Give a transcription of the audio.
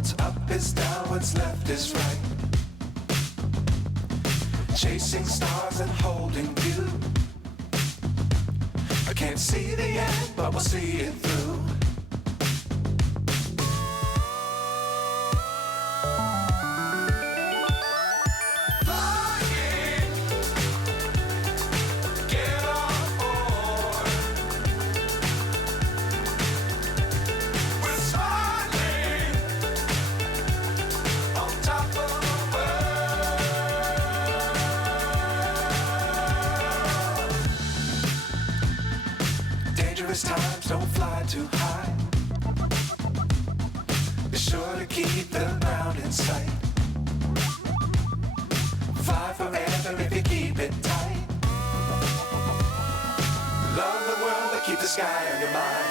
What's up is down, what's left is right. Chasing stars and holding you. I can't see the end, but we'll see it through. Dangerous times, don't fly too high. Be sure to keep the ground in sight. Fly forever if you keep it tight. Love the world, but keep the sky on your mind.